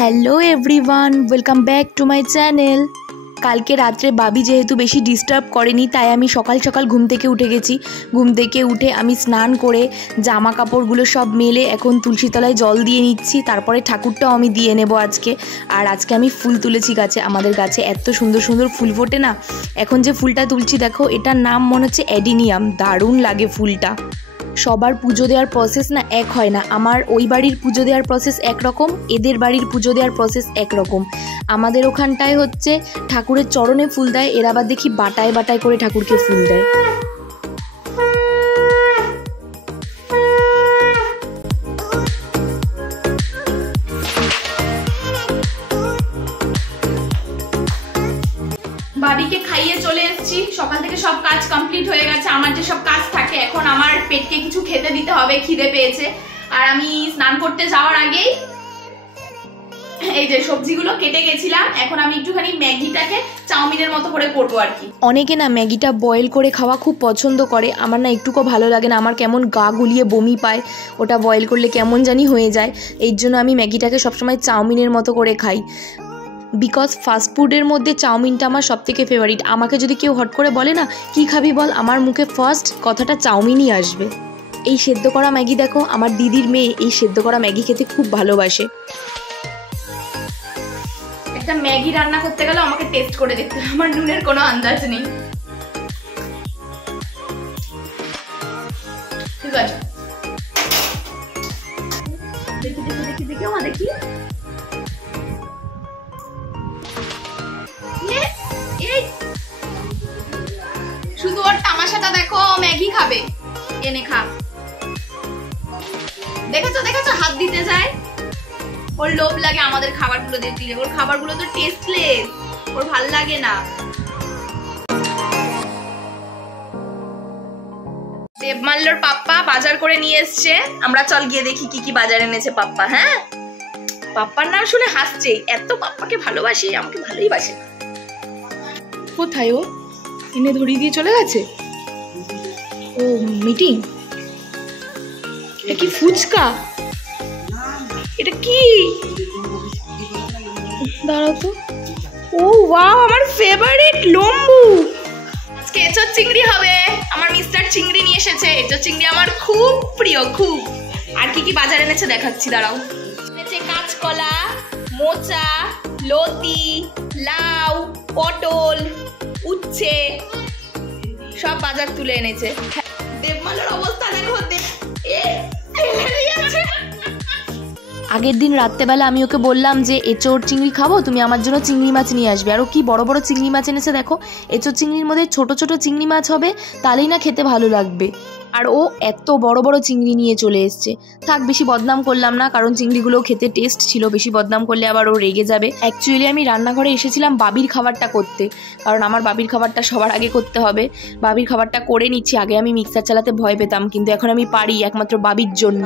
Hello everyone, welcome back to my channel. কালকে রাত্রে বাবি যেহেতু বেশি ডিস্টার্ব করেনি, তাই আমি সকাল সকাল ঘুম থেকে উঠে গেছি। ঘুম থেকে উঠে আমি স্নান করে জামা কাপড়গুলো সব মেলে এখন তুলসী তলায় জল দিয়ে নিচ্ছি। তারপরে ঠাকুরটাও আমি দিয়ে নেব আজকে। আর আজকে আমি ফুল তুলেছি গাছে। আমাদের গাছে এত সুন্দর সুন্দর ফুল ফোটে না। এখন যে ফুলটা তুলছি দেখো, এটার নাম মনে হচ্ছে অ্যাডিনিয়াম। দারুণ লাগে ফুলটা। সবার পুজো দেওয়ার প্রসেস না এক হয় না। আমার ওই বাড়ির পুজো দেওয়ার প্রসেস একরকম, এদের বাড়ির পুজো দেওয়ার প্রসেস একরকম। আমাদের ওখানটায় হচ্ছে ঠাকুরের চরণে ফুল দেয়, এরা আবার দেখি বাটায় বাটায় করে ঠাকুরকে ফুল দেয়। বাবিকে খাইয়ে চলে এসেছি। সকাল থেকে সব কাজ কমপ্লিট হয়ে গেছে। আমার যে সব কাজ থাকে, এখন আমার পেটকে কিছু খেতে দিতে হবে, খিদে পেয়েছে। আর আমি স্নান করতে যাওয়ার আগেই এই যে সবজিগুলো কেটে গেছিলাম। এখন আমি একটুখানি ম্যাগিটাকে চাউমিনের মতো করে করবো আর কি। অনেকে না ম্যাগিটা বয়েল করে খাওয়া খুব পছন্দ করে, আমার না একটুকু ভালো লাগে না। আমার কেমন গা গুলিয়ে বমি পায়, ওটা বয়েল করলে কেমন জানি হয়ে যায়। এই জন্য আমি ম্যাগিটাকে সবসময় চাউমিনের মতো করে খাই। বিকজ ফাস্টফুডের মধ্যে চাউমিনটা আমার সবথেকে ফেভারিট। আমাকে যদি কেউ হট করে বলে না কি খাবি বল, আমার মুখে ফার্স্ট কথাটা চাউমিনই আসবে। এই সেদ্ধ করা ম্যাগি দেখো, আমার দিদির মেয়ে এই সেদ্ধ করা ম্যাগি খেতে খুব ভালোবাসে। একটা ম্যাগি রান্না করতে গেলে আমাকে টেস্ট করে দেখতে হবে, আমার নুনের কোনো আন্দাজ নেই। ঠিক আছে, দেখি দেখি দেখি দেখি আমার দেখি। শুধু ওর তামাশাটা দেখো, ম্যাগি খাবে, এনে খা। দেখেছো দেখেছো, হাত দিতে যায়। ওর লোভ লাগে আমাদের খাবারগুলো দিতে। ওর খাবারগুলো তো টেস্টলেস, ওর ভাল লাগে না। দেবমাল্যর পাপ্পা বাজার করে নিয়ে এসছে। আমরা চল গিয়ে দেখি কি কি বাজার এনেছে পাপ্পা। হ্যাঁ, পাপ্পার নাম শুনে হাসছে, এত পাপ্পাকে ভালোবাসি, আমাকে ভালোই বাসে। কোথায় ও এনে ধরিয়ে দিয়ে চলে গেছে? ও মিটিং। এটা কি ফুচকা? এটা কি? দাঁড়াও তো। ও ওয়াও, আমার ফেভারিট লম্বু। আজকে এঁচোড় চিংড়ি হবে। আমার মিস্টার চিংড়ি নিয়ে এসেছে। এঁচোড় চিংড়ি আমার খুব প্রিয়, খুব। আর কি কি বাজার এনেছে দেখাচ্ছি, দাঁড়াও। এনেছে কাঁচকলা, মোচা, লতি, লাউ, পটল, উচ্ছে, সব বাজার তুলে এনেছে। দেবমালার অবস্থা দেখো। আগের দিন রাত্রেবেলা আমি ওকে বললাম যে এঁচোড় চিংড়ি খাবো, তুমি আমার জন্য চিংড়ি মাছ নিয়ে আসবে। আর ও কি বড় বড় চিংড়ি মাছ এনেছে দেখো। এঁচোড় চিংড়ির মধ্যে ছোট ছোট চিংড়ি মাছ হবে, তাহলেই না খেতে ভালো লাগবে। আর ও এত বড় বড় চিংড়ি নিয়ে চলে এসছে। থাক, বেশি বদনাম করলাম না, কারণ চিংড়িগুলো খেতে টেস্ট ছিল। বেশি বদনাম করলে আবার ও রেগে যাবে। অ্যাকচুয়ালি আমি রান্নাঘরে এসেছিলাম বাবির খাবারটা করতে, কারণ আমার বাবির খাবারটা সবার আগে করতে হবে। বাবির খাবারটা করে নিচ্ছি। আগে আমি মিক্সার চালাতে ভয় পেতাম, কিন্তু এখন আমি পারি, একমাত্র বাবির জন্য।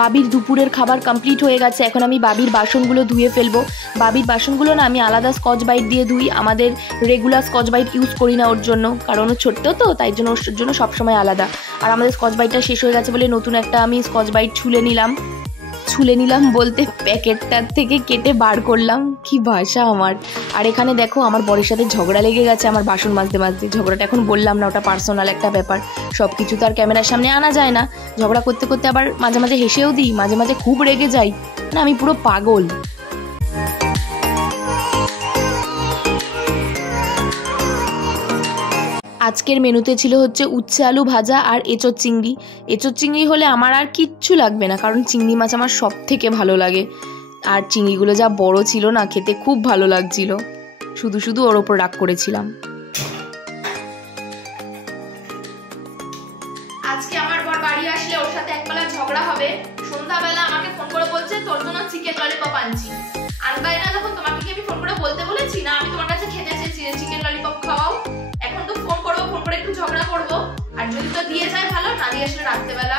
বাবির দুপুরের খাবার কমপ্লিট হয়ে গেছে। এখন আমি বাবির বাসনগুলো ধুয়ে ফেলবো। বাবির বাসনগুলো না আমি আলাদা স্কচ বাইট দিয়ে ধুই। আমাদের রেগুলার স্কচ বাইট ইউজ করি না ওর জন্য, কারণ ও ছোট্ট তো, তাই জন্য ওর জন্য সবসময় আলাদা। আর আমাদের স্কচ বাইটটা শেষ হয়ে গেছে বলে নতুন একটা আমি স্কচ বাইট ছুলে নিলাম বলতে প্যাকেটটার থেকে কেটে বার করলাম। কি ভাষা আমার। আর এখানে দেখো, আমার বরের সাথে ঝগড়া লেগে গেছে আমার বাসন মাজতে মাজতে। ঝগড়াটা এখন বললাম না, ওটা পার্সোনাল একটা ব্যাপার। সব কিছু তো আর ক্যামেরার সামনে আনা যায় না। ঝগড়া করতে করতে আবার মাঝে মাঝে হেসেও দিই, মাঝে মাঝে খুব রেগে যাই। না, আমি পুরো পাগল। আজকের মেনুতে ছিল হচ্ছে উচ্ছে আলু ভাজা আর এঁচোড় চিংড়ি। এঁচোড় চিংড়ি হলে আমার আর কিচ্ছু লাগবে না, কারণ চিংড়ি মাছ আমার সব থেকে ভালো লাগে। আর চিংড়িগুলো যা বড় ছিল না, খেতে খুব ভালো লাগছিল। শুধু শুধু ওর ওপর রাগ করেছিলাম। আজকে আমার বর বাড়ি আসলে ওর সাথে একবেলা ঝগড়া হবে। সন্ধ্যাবেলা আমাকে ফোন করে বলছে তোর জন্য চিকেন ললিপপ আনছি। আনবাই না যখন, তোমাকে কি আমি ফোন করে বলতে বলেছি না আমি তোমার কাছে খেতে চেয়েছি চিকেন ললিপপ খাওয়াও? এখন তো ফোন করবো, ফোন করে একটু ঝগড়া করবো। আর যদি তো দিয়ে যায় ভালো, না দিয়ে আসলে রাত্রেবেলা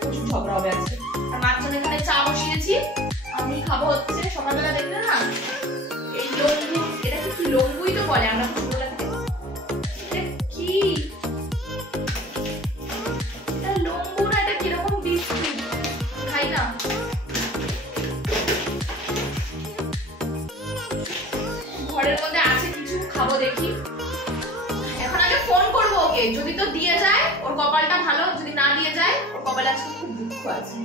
প্রচুর ঝগড়া হবে আজকে। আর মাঝখানে এখানে চা বসিয়েছি, আমি খাবো হচ্ছে সকালবেলা। দেখলে না এই লম্বু, এটা কি লম্বুই তো বলে আমরা ছোটবেলা থেকে। কি ওকে, যদি তো দিয়ে যায় ওর কপালটা ভালো, যদি না দিয়ে যায় ওর কপালে আজকে খুব দুঃখ আছে।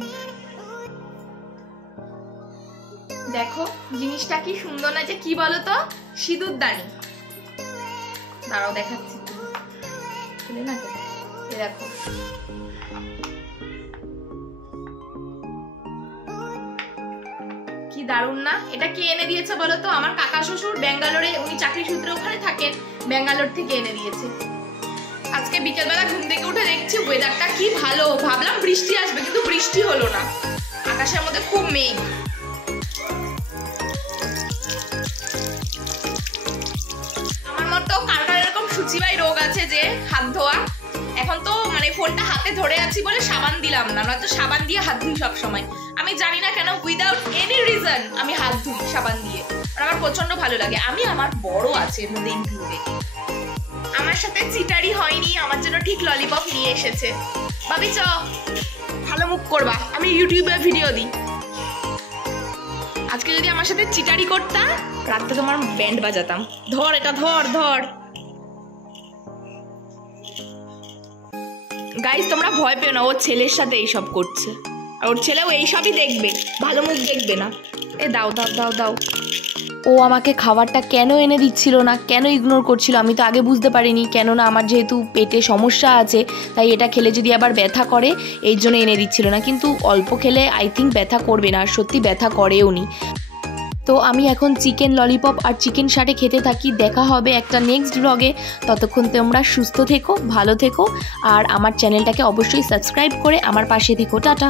দেখো জিনিসটা কি সুন্দর না, যে কি বলতো, সিঁদুর দানি। দাঁড়াও দেখাচ্ছি, দেখো কি দারুণ না। এটা কে এনে দিয়েছে বলো তো? আমার কাকা শ্বশুর ব্যাঙ্গালোরে, উনি চাকরি সূত্রে ওখানে থাকেন, ব্যাঙ্গালোর থেকে এনে দিয়েছে। আজকে বিকেলবেলা ঘুম থেকে উঠে দেখছি ওয়েদারটা কি ভালো, ভাবলাম বৃষ্টি আসবে কিন্তু বৃষ্টি হলো না, আকাশের মধ্যে খুব মেঘ। আমার মতো কার কার এরকম সূচিবাই রোগ আছে যে হাত ধোয়া, এখন তো মানে ফোনটা হাতে ধরে আছি বলে সাবান দিলাম না, নয়তো সাবান দিয়ে হাত ধুই সব সময়। আমি জানি না কেন উইদাউট এনি রিজন আমি হাত ধুই সাবান দিয়ে, আর আমার প্রচন্ড ভালো লাগে। আমি আমার বড় আছে এর মধ্যে ইনক্লুডেড। আমার সাথে চিটারি হয়নি, আমার জন্য ঠিক ললিপপ নিয়ে এসেছে। ভাবি চ ভালো মুখ করবা, আমি ইউটিউবে ভিডিও দিই। আজকে যদি আমার সাথে চিটারি করতাম, রাতে তোমার ব্যান্ড বাজাতাম। ধর এটা, ধর ধর। গাইস তোমরা ভয় পেও না, ওর ছেলের সাথে এইসব করছে, আর ওর ছেলেও এইসবই দেখবে, ভালো মুখ দেখবে না। এ দাও দাও দাও দাও। ও আমাকে খাবারটা কেন এনে দিচ্ছিল না, কেন ইগনোর করছিল, আমি তো আগে বুঝতে পারিনি। কেননা আমার যেহেতু পেটে সমস্যা আছে, তাই এটা খেলে যদি আবার ব্যথা করে, এই জন্য এনে দিচ্ছিল না। কিন্তু অল্প খেলে আই থিঙ্ক ব্যথা করবে না, আর সত্যি ব্যথা করেও নি। তো আমি এখন চিকেন ললিপপ আর চিকেন শাটে খেতে থাকি। দেখা হবে একটা নেক্সট ব্লগে। ততক্ষণ তোমরা সুস্থ থেকো, ভালো থেকো, আর আমার চ্যানেলটাকে অবশ্যই সাবস্ক্রাইব করে আমার পাশে থেকো। টাটা।